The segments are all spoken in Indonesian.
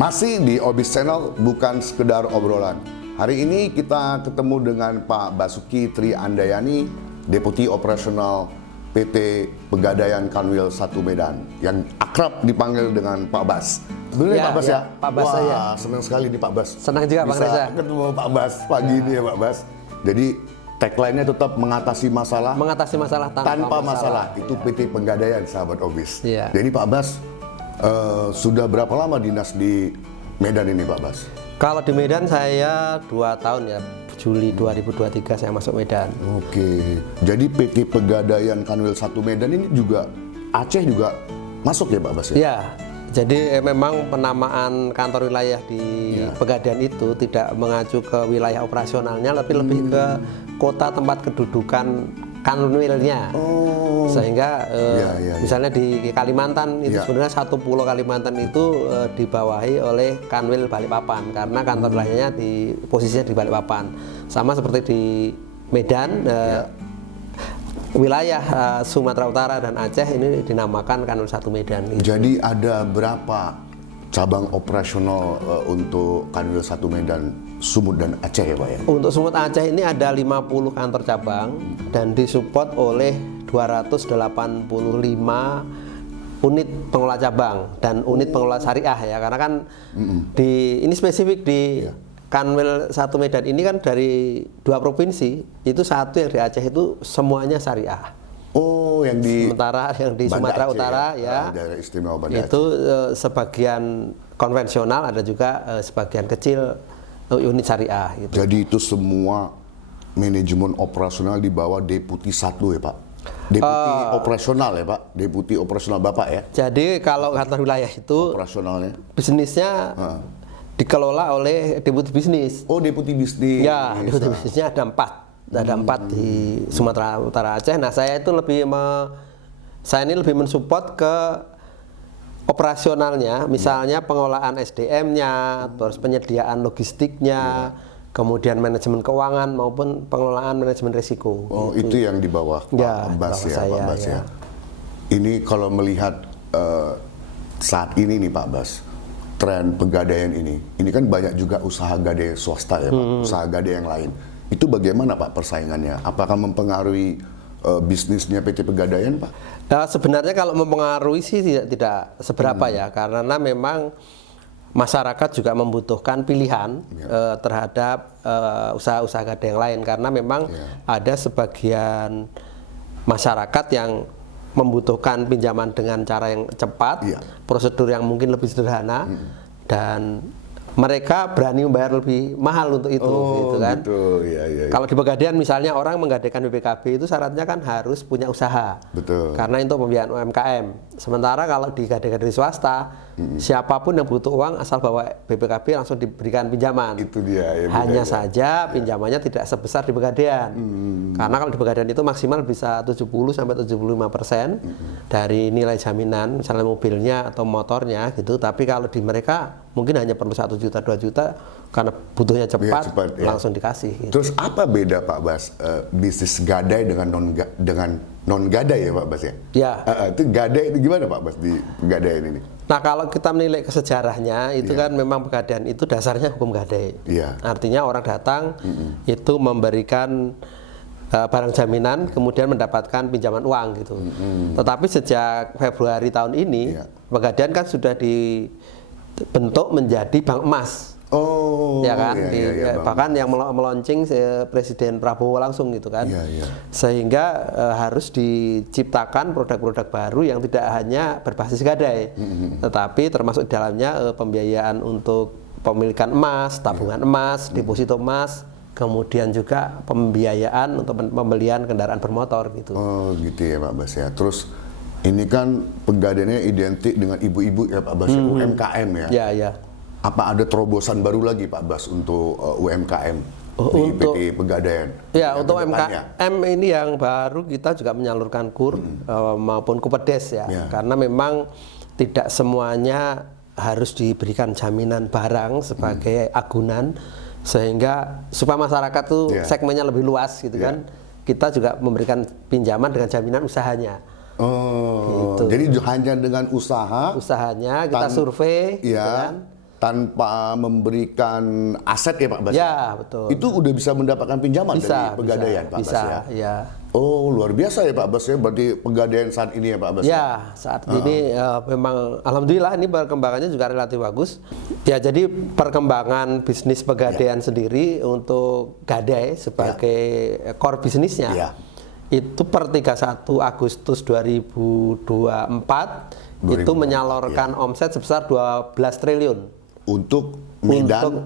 Masih di Obis Channel, bukan sekedar obrolan. Hari ini kita ketemu dengan Pak Basuki Triandayani, Deputi Operasional PT Pegadaian Kanwil 1 Medan, yang akrab dipanggil dengan Pak Bas. Benar ya, Pak Bas ya? Pak Bas. Wah, saya senang sekali nih Pak Bas. Senang juga Bang Reza. Bisa ketemu Pak Bas pagi ini ya Pak Bas. Jadi tagline-nya tetap mengatasi masalah tanpa masalah. Itu PT Pegadaian, sahabat Obis. Iya. Jadi Pak Bas, sudah berapa lama dinas di Medan ini Pak Bas? Kalau di Medan saya 2 tahun ya, Juli 2023 saya masuk Medan. Oke, jadi PT Pegadaian Kanwil 1 Medan ini juga Aceh juga masuk ya Pak Bas ya? Iya, jadi memang penamaan kantor wilayah di Pegadaian itu tidak mengacu ke wilayah operasionalnya, tapi lebih ke kota tempat kedudukan kanwilnya. Sehingga misalnya di Kalimantan itu sebenarnya satu pulau Kalimantan itu dibawahi oleh Kanwil Balikpapan karena kantor wilayahnya di posisinya di Balikpapan. Sama seperti di Medan, wilayah Sumatera Utara dan Aceh ini dinamakan Kanwil 1 Medan. Gitu. Jadi ada berapa cabang operasional untuk Kanwil 1 Medan, Sumut dan Aceh ya Pak ya? Untuk Sumut Aceh ini ada 50 kantor cabang dan disupport oleh 285 unit pengelola cabang dan unit pengelola syariah ya, karena kan ini spesifik di Kanwil 1 Medan ini kan dari 2 provinsi, itu satu yang di Aceh itu semuanya syariah. Oh, yang di sementara yang di Sumatera Aceh, Utara daerah istimewa Banda itu Aceh. Sebagian konvensional, ada juga sebagian kecil unit syariah gitu. Jadi itu semua manajemen operasional di bawah Deputi 1 ya Pak? Deputi operasional ya Pak? Deputi operasional Bapak ya? Jadi kalau kantor wilayah itu operasionalnya bisnisnya dikelola oleh Deputi Bisnis. Oh, Deputi Bisnis. Ya, Deputi Bisnisnya ada 4. Ada 4 di Sumatera Utara Aceh. Nah, saya itu saya ini lebih mensupport ke operasionalnya, misalnya pengelolaan SDM-nya, terus penyediaan logistiknya, kemudian manajemen keuangan maupun pengelolaan manajemen risiko. Oh, itu yang di bawah Pak Bas ya, Pak Bas ya. Ini kalau melihat saat ini nih Pak Bas, tren pegadaian ini kan banyak juga usaha gadai swasta ya Pak, usaha gadai yang lain. Itu bagaimana Pak persaingannya? Apakah mempengaruhi bisnisnya PT Pegadaian Pak? Sebenarnya kalau mempengaruhi sih tidak seberapa ya, karena memang masyarakat juga membutuhkan pilihan terhadap usaha-usaha gadai yang lain, karena memang ada sebagian masyarakat yang membutuhkan pinjaman dengan cara yang cepat, prosedur yang mungkin lebih sederhana, dan mereka berani membayar lebih mahal untuk itu, gitu kan. Gitu. Kalau di Pegadaian misalnya orang menggadaikan BPKB itu syaratnya kan harus punya usaha. Betul. Karena itu pembiayaan UMKM. Sementara kalau digadaikan dari swasta, siapapun yang butuh uang asal bawa BPKB langsung diberikan pinjaman. Itu dia. Ya, hanya saja pinjamannya tidak sebesar di Pegadaian. Karena kalau di Pegadaian itu maksimal bisa 70-75% dari nilai jaminan, misalnya mobilnya atau motornya gitu. Tapi kalau di mereka mungkin hanya perlu 1 juta 2 juta karena butuhnya cepat, langsung dikasih. Gitu. Terus apa beda Pak Bas bisnis gadai dengan non gadai ya Pak Bas ya? Ya. Itu gadai itu gimana Pak Bas di Pegadaian ini? Nah, kalau kita menilai ke sejarahnya itu kan memang Pegadaian itu dasarnya hukum gadai. Artinya orang datang itu memberikan barang jaminan, kemudian mendapatkan pinjaman uang gitu. Tetapi sejak Februari tahun ini Pegadaian kan sudah dibentuk menjadi bank emas. Ya kan, bahkan yang meluncing Presiden Prabowo langsung gitu kan. Sehingga harus diciptakan produk-produk baru yang tidak hanya berbasis gadai, tetapi termasuk di dalamnya pembiayaan untuk pemilikan emas, tabungan emas, deposito emas, kemudian juga pembiayaan untuk pembelian kendaraan bermotor gitu. Oh gitu ya Pak Bas ya. Terus ini kan Pegadaiannya identik dengan ibu-ibu ya Pak Bas, UMKM ya. Ya. Apa ada terobosan baru lagi Pak Bas untuk UMKM di PT Pegadaian? Ya, untuk UMKM ini yang baru kita juga menyalurkan KUR maupun KUPEDES ya. Karena memang tidak semuanya harus diberikan jaminan barang sebagai agunan, sehingga supaya masyarakat tuh segmennya lebih luas gitu kan. Kita juga memberikan pinjaman dengan jaminan usahanya. Oh, gitu. Jadi hanya dengan usahanya kita survei, gitu kan. tanpa memberikan aset ya Pak Bas? Ya, betul. Itu udah bisa mendapatkan pinjaman dari Pegadaian Pak Bas ya? Ya. Oh, luar biasa ya Pak Bas ya, berarti Pegadaian saat ini ya Pak Bas? Ya, saat ini memang alhamdulillah ini perkembangannya juga relatif bagus. Ya, jadi perkembangan bisnis Pegadaian sendiri untuk Gadai sebagai core bisnisnya itu per 31 Agustus 2024 itu menyalurkan omset sebesar 12 triliun. Untuk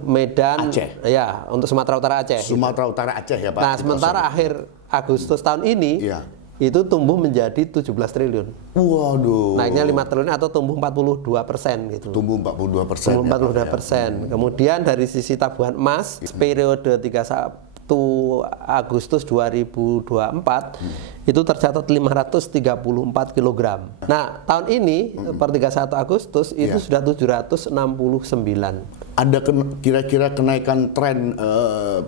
Medan Aceh. Ya, untuk Sumatera Utara Aceh. Sumatera Utara Aceh ya Pak. Nah, sementara akhir Agustus tahun ini itu tumbuh menjadi 17 triliun. Waduh. Naiknya 5 triliun atau tumbuh 42% gitu. Tumbuh 42%. Tumbuh 42%. Kemudian dari sisi tabungan emas periode 31 Agustus 2024 itu tercatat 534 kg. Nah, tahun ini per 31 Agustus itu sudah 769. Ada kira-kira kenaikan tren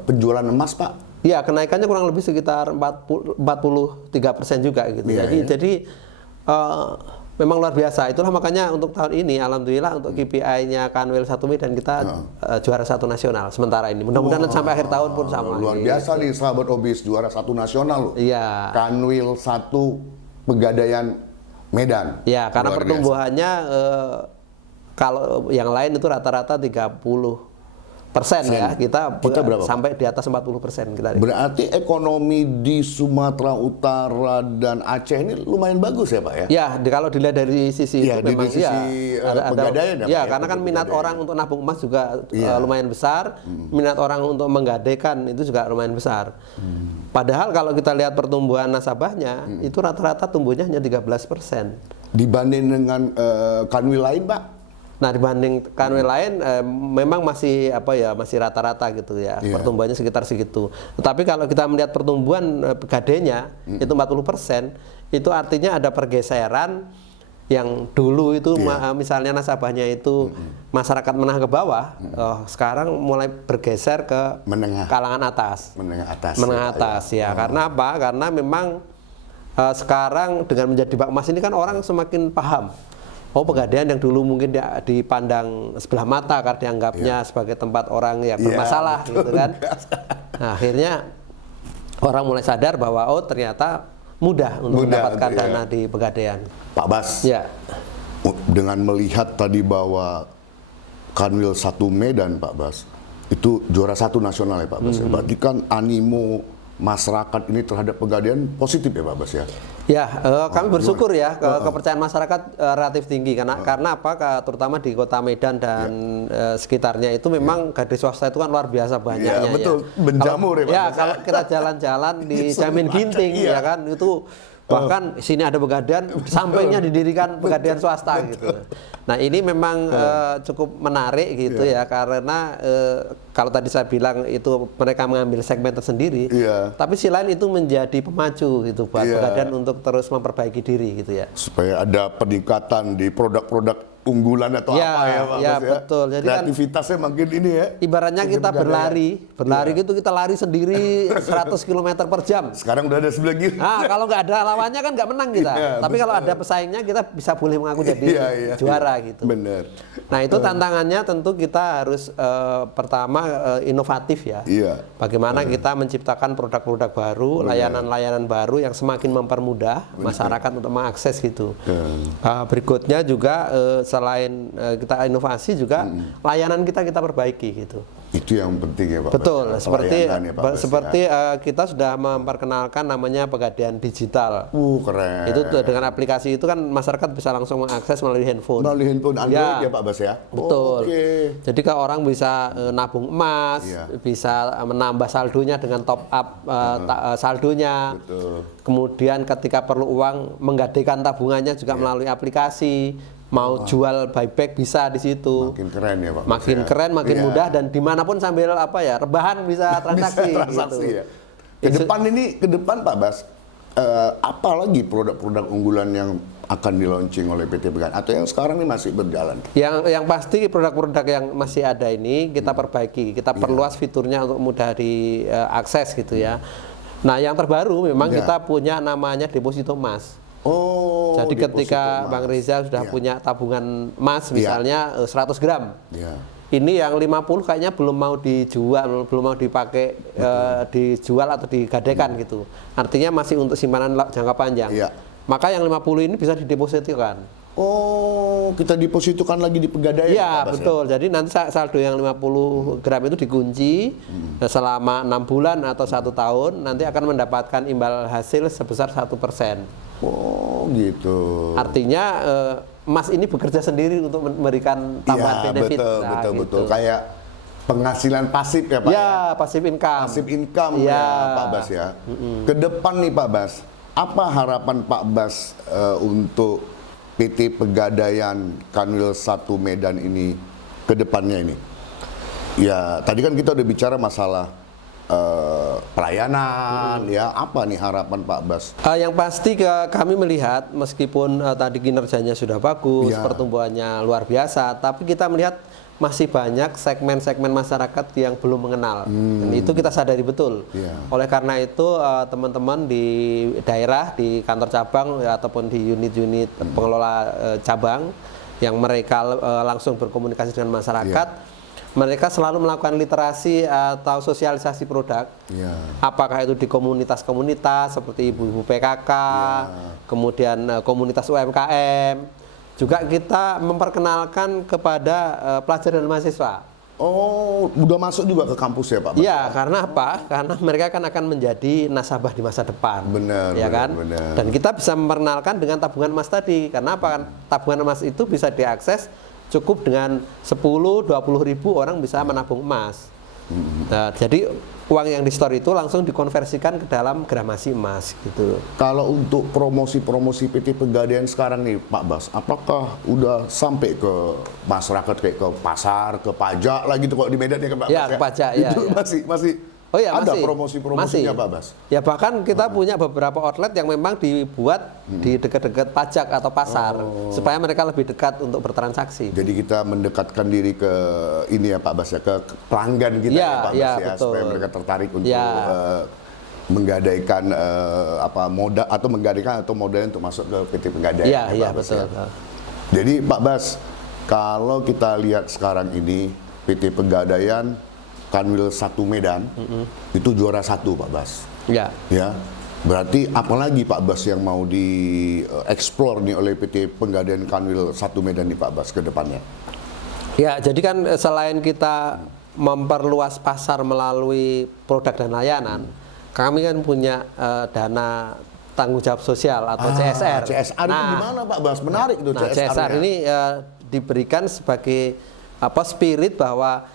penjualan emas, Pak? Ya, kenaikannya kurang lebih sekitar 43% juga gitu. Jadi memang luar biasa. Itulah makanya untuk tahun ini alhamdulillah untuk KPI-nya Kanwil 1 Medan kita juara 1 nasional sementara ini. Mudah-mudahan sampai akhir tahun pun sama. Luar biasa nih sahabat Obis, juara 1 nasional loh. Iya. Kanwil 1 Pegadaian Medan. Ya, karena pertumbuhannya kalau yang lain itu rata-rata 30% ya, kita berapa, sampai di atas 40% kita. Berarti ekonomi di Sumatera Utara dan Aceh ini lumayan bagus ya Pak ya? Ya, kalau dilihat dari sisi itu memang Pegadaian ya, karena kan minat orang untuk nabung emas juga lumayan besar, minat orang untuk menggadaikan itu juga lumayan besar. Padahal kalau kita lihat pertumbuhan nasabahnya itu rata-rata tumbuhnya hanya 13%. Dibanding dengan kanwil lain Pak? Nah, dibanding kanwil lain memang masih masih rata-rata gitu ya. Pertumbuhannya sekitar segitu. Tetapi kalau kita melihat pertumbuhan Pegadaiannya itu 40%, itu artinya ada pergeseran yang dulu itu misalnya nasabahnya itu masyarakat menengah ke bawah, sekarang mulai bergeser ke kalangan atas. Menengah atas ya. Karena apa? Karena memang sekarang dengan menjadi bank emas ini kan orang semakin paham. Pegadaian yang dulu mungkin dipandang sebelah mata karena dianggapnya sebagai tempat orang yang bermasalah gitu kan. Nah, akhirnya orang mulai sadar bahwa ternyata mudah untuk mendapatkan dana di Pegadaian. Pak Bas, dengan melihat tadi bahwa Kanwil 1 Medan Pak Bas itu juara 1 nasional ya Pak Bas. Berarti kan animo masyarakat ini terhadap Pegadaian positif ya Pak Bas ya? Ya, kami bersyukur ya kepercayaan masyarakat relatif tinggi karena apa? Terutama di Kota Medan dan sekitarnya itu memang gadai swasta itu kan luar biasa banyaknya. Ya, betul, menjamur ya. Kalau kita jalan-jalan di Jamin Ginting ya kan itu bahkan sini ada Pegadaian, sampingnya didirikan Pegadaian swasta gitu. Nah, ini memang cukup menarik gitu ya karena kalau tadi saya bilang itu mereka mengambil segmen tersendiri, tapi sisi lain itu menjadi pemacu gitu buat Pegadaian untuk terus memperbaiki diri gitu ya. Supaya ada peningkatan di produk-produk unggulan atau apa ya Pak? Ya, betul. Jadi kreativitasnya kan, makin ini ya. Ibaratnya kita berlari gitu kita lari sendiri 100 km per jam. Sekarang udah ada sebelah kiri. Nah, kalau nggak ada lawannya kan nggak menang kita. Tapi kalau ada pesaingnya kita bisa boleh mengaku jadi juara gitu. Bener. Nah, itu tantangannya tentu kita harus pertama inovatif ya. Bagaimana kita menciptakan produk-produk baru, layanan-layanan baru yang semakin mempermudah masyarakat untuk mengakses gitu. Berikutnya juga selain kita inovasi juga layanan kita perbaiki gitu. Itu yang penting ya Pak. Betul. Seperti kita sudah memperkenalkan namanya Pegadaian Digital. Keren. Itu dengan aplikasi itu kan masyarakat bisa langsung mengakses melalui handphone. Melalui handphone Android ya Pak Bas ya. Betul. Jadi kalau orang bisa nabung emas, bisa menambah saldonya dengan top up saldonya. Betul. Kemudian ketika perlu uang menggadaikan tabungannya juga melalui aplikasi. Mau jual buyback bisa di situ. Makin keren ya Pak. Makin keren, makin mudah dan dimanapun sambil rebahan bisa transaksi. Gitu. Ya. Ke depan Pak Bas, apa lagi produk-produk unggulan yang akan di-launching oleh PT Pegadaian atau yang sekarang ini masih berjalan? Yang pasti produk-produk yang masih ada ini kita perbaiki, kita perluas fiturnya untuk mudah diakses gitu ya. Nah, yang terbaru memang kita punya namanya deposito emas. Jadi ketika Bang Rizal sudah punya tabungan emas misalnya 100 gram. ini yang 50 kayaknya belum mau dijual, belum mau dipakai, dijual atau digadaikan gitu. Artinya masih untuk simpanan jangka panjang. Iya. Maka yang 50 ini bisa didepositkan. Oh, kita depositokan lagi di Pegadaian. Iya, betul. Jadi nanti saldo yang 50 gram itu dikunci selama 6 bulan atau 1 tahun, nanti akan mendapatkan imbal hasil sebesar 1%. Oh, gitu. Artinya emas ini bekerja sendiri untuk memberikan tambahan benefit. Betul. Kayak penghasilan pasif ya Pak? Ya, pasif income. Pasif income ya Pak Bas ya. Ke depan nih Pak Bas, apa harapan Pak Bas untuk PT Pegadaian Kanwil 1 Medan ini ke depannya ini? Ya, tadi kan kita udah bicara masalah pelayanan, ya apa nih harapan Pak Bas? Yang pasti kami melihat meskipun tadi kinerjanya sudah bagus, pertumbuhannya luar biasa, tapi kita melihat masih banyak segmen-segmen masyarakat yang belum mengenal. Dan itu kita sadari betul. Oleh karena itu teman-teman di daerah, di kantor cabang ataupun di unit-unit pengelola cabang yang mereka langsung berkomunikasi dengan masyarakat, mereka selalu melakukan literasi atau sosialisasi produk. Apakah itu di komunitas-komunitas seperti ibu-ibu PKK, kemudian komunitas UMKM. Juga kita memperkenalkan kepada pelajar dan mahasiswa. Oh, udah masuk juga ke kampus ya Pak? Iya, karena apa? Karena mereka kan akan menjadi nasabah di masa depan. Benar, ya kan? benar. Dan kita bisa memperkenalkan dengan tabungan emas tadi. Karena apa? Tabungan emas itu bisa diakses cukup dengan 10-20 ribu orang bisa menabung emas. Nah, jadi uang yang di store itu langsung dikonversikan ke dalam gramasi emas gitu. Kalau untuk promosi-promosi PT Pegadaian sekarang nih Pak Bas, apakah udah sampai ke masyarakat kayak ke pasar, ke pajak lah gitu kok di Medan ya Pak Bas? Ya, ke pajak ya. Itu masih Oh ya, ada masih. promosi-promosinya Pak Bas? Ya bahkan kita punya beberapa outlet yang memang dibuat di dekat-dekat pajak atau pasar supaya mereka lebih dekat untuk bertransaksi. Jadi kita mendekatkan diri ke ini ya Pak Bas ya, ke pelanggan kita ya Pak Bas ya, betul. supaya mereka tertarik untuk menggadaikan modal atau menggadaikan atau modalnya untuk masuk ke PT Pegadaian. Iya, betul. Ya. Jadi Pak Bas, kalau kita lihat sekarang ini PT Pegadaian Kanwil 1 Medan itu juara 1 Pak Bas. Ya. Berarti apalagi Pak Bas yang mau dieksplor nih oleh PT Pegadaian Kanwil 1 Medan nih Pak Bas ke depannya? Ya, jadi kan selain kita memperluas pasar melalui produk dan layanan, kami kan punya dana tanggung jawab sosial atau CSR. CSR itu gimana Pak Bas? Menarik tuh CSR ini diberikan sebagai spirit bahwa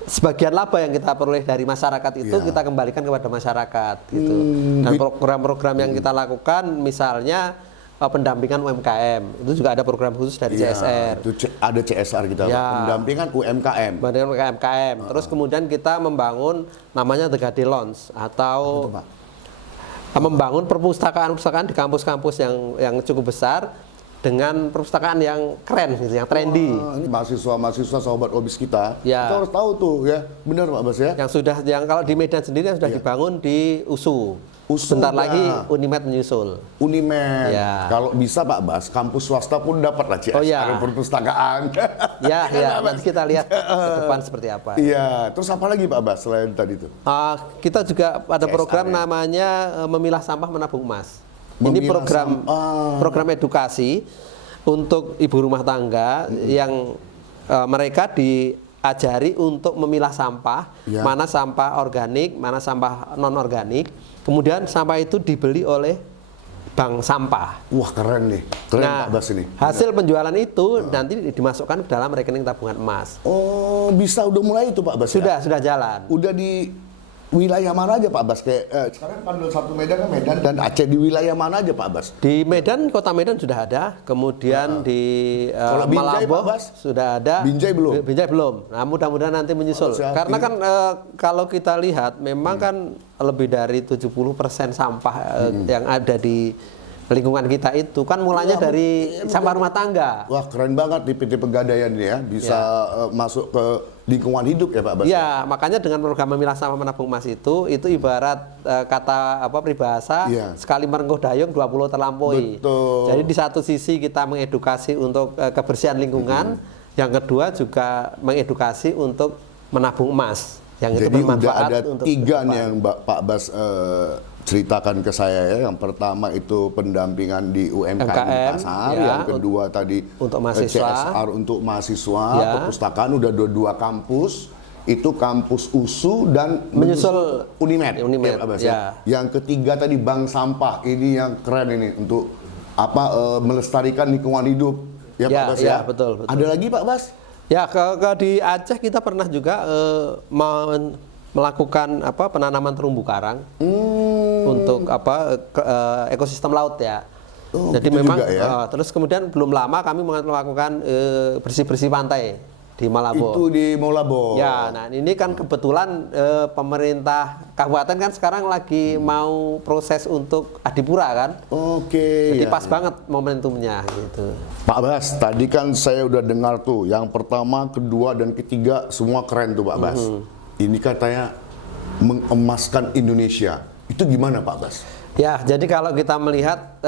sebagian laba yang kita peroleh dari masyarakat itu kita kembalikan kepada masyarakat gitu. Dan program-program yang kita lakukan misalnya pendampingan UMKM itu juga ada program khusus dari CSR. Itu ada CSR kita, pendampingan UMKM. Pendampingan UMKM. Terus kemudian kita membangun namanya The Gade Lounge atau membangun perpustakaan-perpustakaan di kampus-kampus yang cukup besar dengan perpustakaan yang keren gitu, yang trendy. Ini mahasiswa-mahasiswa sahabat obis kita harus tahu tuh ya, benar Pak Bas ya. Yang kalau di Medan sendiri yang sudah dibangun di USU. Sebentar lagi Unimed menyusul. Unimed. Kalau bisa Pak Bas, kampus swasta pun dapat lah CSR perpustakaan. Nanti kita lihat ke depan seperti apa. Iya, terus apa lagi Pak Bas selain tadi itu? Kita juga ada program namanya memilah sampah menabung emas. Ini program edukasi untuk ibu rumah tangga yang mereka diajari untuk memilah sampah, mana sampah organik, mana sampah non organik. Kemudian sampah itu dibeli oleh bank sampah. Wah keren nih, Pak Bas ini. Hasil penjualan itu nanti dimasukkan ke dalam rekening tabungan emas. Oh, bisa udah mulai itu Pak Bas? Sudah jalan. Udah di wilayah mana aja Pak Bas? Kayak sekarang Kanwil 1 Medan kan Medan dan Aceh, di wilayah mana aja Pak Bas? Di Medan, kota Medan sudah ada, kemudian di Malabo sudah ada. Binjai belum? Binjai belum. Nah, mudah-mudahan nanti menyusul. Karena kan kalau kita lihat memang kan lebih dari 70% sampah yang ada di lingkungan kita itu kan mulanya dari sampah rumah tangga. Wah keren banget di PT Pegadaian ini ya, bisa masuk ke lingkungan hidup ya Pak Bas? Ya, makanya dengan program memilah sampah menabung emas itu ibarat kata peribahasa sekali merengkuh dayung 20 terlampaui. Betul. Jadi di satu sisi kita mengedukasi untuk kebersihan lingkungan, Yang kedua juga mengedukasi untuk menabung emas. Yang Jadi itu bermanfaat udah ada untuk 3 nih yang Pak Bas ceritakan ke saya ya. Yang pertama itu pendampingan di UMKM MKM, pasar, ya, yang kedua tadi untuk mahasiswa. CSR untuk mahasiswa, Ya. perpustakaan udah 2 kampus. Itu kampus USU dan menyusul Unimed. Unimed, Ya, Pak Bas, ya. ya. Yang ketiga tadi bank sampah. Ini yang keren ini untuk melestarikan lingkungan hidup. Ya, Pak Bas ya. Betul. Ada lagi Pak Bas? Ya, di Aceh kita pernah juga melakukan penanaman terumbu karang untuk ekosistem laut ya. Jadi gitu memang juga ya? Terus kemudian belum lama kami melakukan bersih-bersih pantai di Malabo. Itu di Malabo. Ya, nah ini kan kebetulan pemerintah kabupaten kan sekarang lagi mau proses untuk Adipura kan. Oke. Jadi ya, pas banget momentumnya gitu. Pak Bas, tadi kan saya udah dengar tuh, yang pertama, kedua, dan ketiga semua keren tuh Pak Bas. Ini katanya mengemaskan Indonesia. Itu gimana Pak Bas? Ya, jadi kalau kita melihat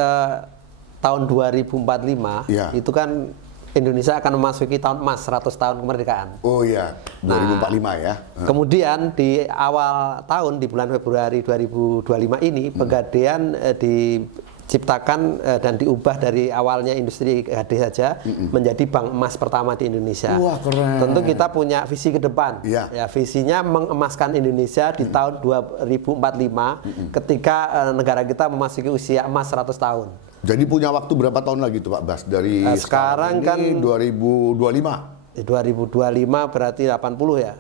tahun 2045 Ya. itu kan Indonesia akan memasuki tahun emas 100 tahun kemerdekaan. Oh iya, 2045 ya. Kemudian di awal tahun di bulan Februari 2025 ini Pegadaian diciptakan dan diubah dari awalnya industri HD saja menjadi bank emas pertama di Indonesia. Wah, keren. Tentu kita punya visi ke depan. Iya. Ya, visinya mengemaskan Indonesia di tahun 2045 ketika negara kita memasuki usia emas 100 tahun. Jadi punya waktu berapa tahun lagi tuh Pak Bas? Dari sekarang ini kan 2025. 2025 berarti 80 ya.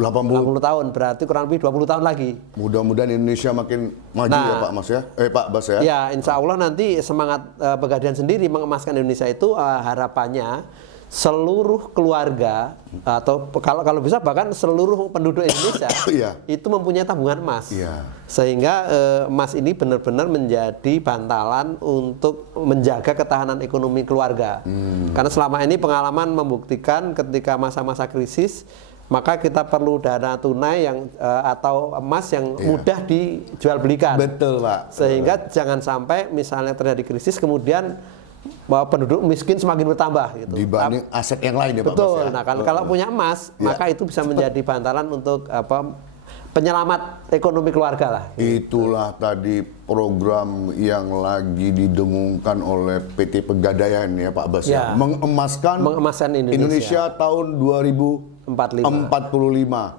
80 tahun berarti kurang lebih 20 tahun lagi. Mudah-mudahan Indonesia makin maju ya Pak Mas ya. Pak Bas ya. Ya, insya Allah nanti semangat Pegadaian sendiri mengemaskan Indonesia itu harapannya seluruh keluarga atau kalau bisa bahkan seluruh penduduk Indonesia Iya. itu mempunyai tabungan emas. Iya. Sehingga emas ini benar-benar menjadi bantalan untuk menjaga ketahanan ekonomi keluarga. Karena selama ini pengalaman membuktikan ketika masa-masa krisis maka kita perlu dana tunai yang atau emas yang mudah dijual belikan. Betul Pak. Sehingga jangan sampai misalnya terjadi krisis kemudian bahwa penduduk miskin semakin bertambah gitu. Dibanding aset yang lain ya Pak Betul. Bas ya. Nah, kalau punya emas maka itu bisa menjadi bantalan untuk penyelamat ekonomi keluarga lah. Itulah tadi program yang lagi didengungkan oleh PT Pegadaian ya Pak Bas ya. Ya. Mengemaskan Indonesia tahun 2045.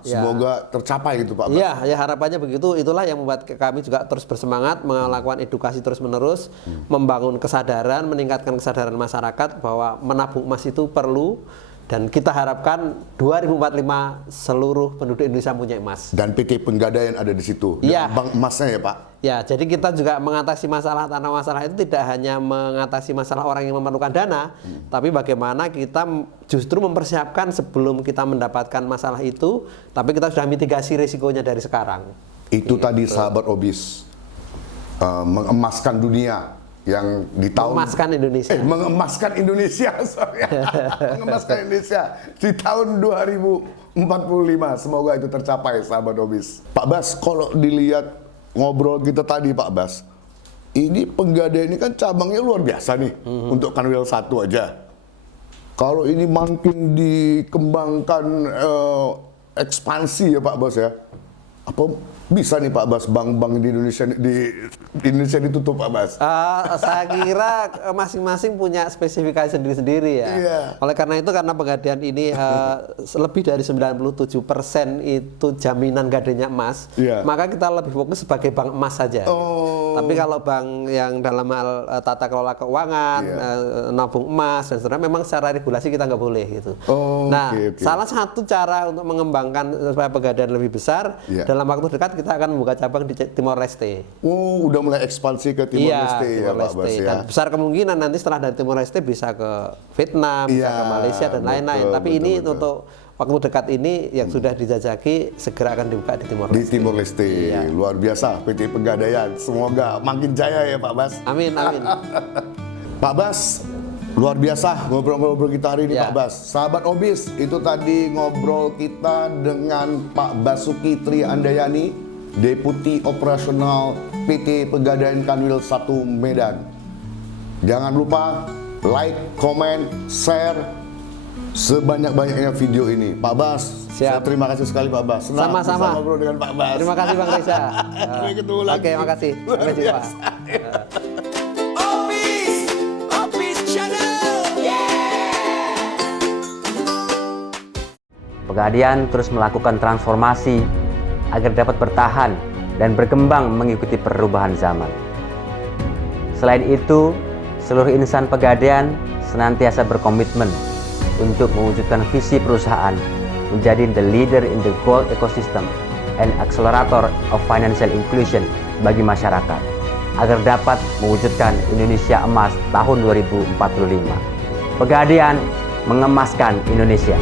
Semoga tercapai gitu Pak Bas. Iya, ya harapannya begitu. Itulah yang membuat kami juga terus bersemangat melakukan edukasi terus-menerus, membangun kesadaran, meningkatkan kesadaran masyarakat bahwa menabung emas itu perlu. Dan kita harapkan 2045 seluruh penduduk Indonesia punya emas. Dan PT Pegadaian ada di situ. Iya. Bank emasnya ya Pak. Ya, jadi kita juga mengatasi masalah tanah masalah itu tidak hanya mengatasi masalah orang yang memerlukan dana, tapi bagaimana kita justru mempersiapkan sebelum kita mendapatkan masalah itu, tapi kita sudah mitigasi risikonya dari sekarang. Itu tadi sahabat Obis mengemaskan dunia. Yang di tahun mengemaskan Indonesia sorry. Mengemaskan Indonesia di tahun 2045, semoga itu tercapai sahabat Obis. Pak Bas, kalau dilihat ngobrol kita tadi Pak Bas, ini Pegadaian ini kan cabangnya luar biasa nih untuk Kanwil 1 aja. Kalau ini makin dikembangkan ekspansi ya Pak Bas ya, apa bisa nih Pak Bas bank-bank di Indonesia ditutup Pak Bas? Saya kira masing-masing punya spesifikasi sendiri-sendiri ya. Iya. Oleh karena itu karena Pegadaian ini lebih dari 97% itu jaminan gadainya emas, maka kita lebih fokus sebagai bank emas saja. Tapi kalau bank yang dalam hal tata kelola keuangan, nabung emas dan seterusnya, memang secara regulasi kita nggak boleh gitu. Salah satu cara untuk mengembangkan supaya Pegadaian lebih besar dalam waktu dekat kita akan membuka cabang di Timor Leste. Udah mulai ekspansi ke Timor Leste ya Pak Bas ya. Dan besar kemungkinan nanti setelah dari Timor Leste bisa ke Vietnam, bisa ke Malaysia dan lain-lain. Tapi ini untuk waktu dekat ini yang sudah dijajaki segera akan dibuka di Timor Leste. Di Timor Leste. Luar biasa PT Pegadaian. Semoga makin jaya ya Pak Bas. Amin, amin. Pak Bas, luar biasa ngobrol-ngobrol kita hari ini Pak Bas. Sahabat Obis, itu tadi ngobrol kita dengan Pak Basuki Triandayani, Deputi Operasional PT Pegadaian Kanwil 1 Medan. Jangan lupa like, comment, share, sebanyak-banyaknya video ini. Pak Bas, saya terima kasih sekali Pak Bas. Senang bisa ngobrol dengan Pak Bas. Terima kasih Bang Reza. Sampai ketemu lagi. Oke, makasih. Sampai jumpa. Pegadaian terus melakukan transformasi agar dapat bertahan dan berkembang mengikuti perubahan zaman. Selain itu, seluruh insan Pegadaian senantiasa berkomitmen untuk mewujudkan visi perusahaan menjadi the leader in the gold ecosystem and accelerator of financial inclusion bagi masyarakat agar dapat mewujudkan Indonesia Emas tahun 2045. Pegadaian mengemaskan Indonesia.